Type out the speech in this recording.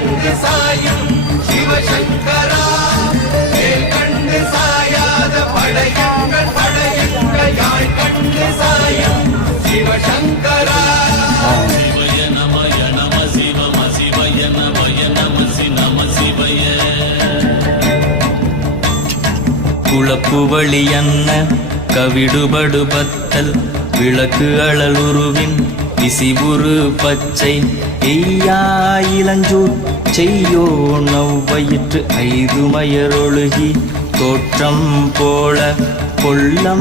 கண்டு சாயும் சிவசங்கரா கண்டு சாயாத படையங்கள் படையங்கள் யாழ் கண்டு சாயும் சிவசங்கரா சிவய நமய நம சிவம சிவய நமய நம நம சிவய குளப்புவழி அன்ன கவிடுபடு பத்தல் விளக்கு அழலுருவின் விசிவுரு பச்சை எய்யா இளஞ்சூர் செய்யோ நவ்வயிற்று ஐதுமயரொழுகி தோற்றம் போல கொல்லம்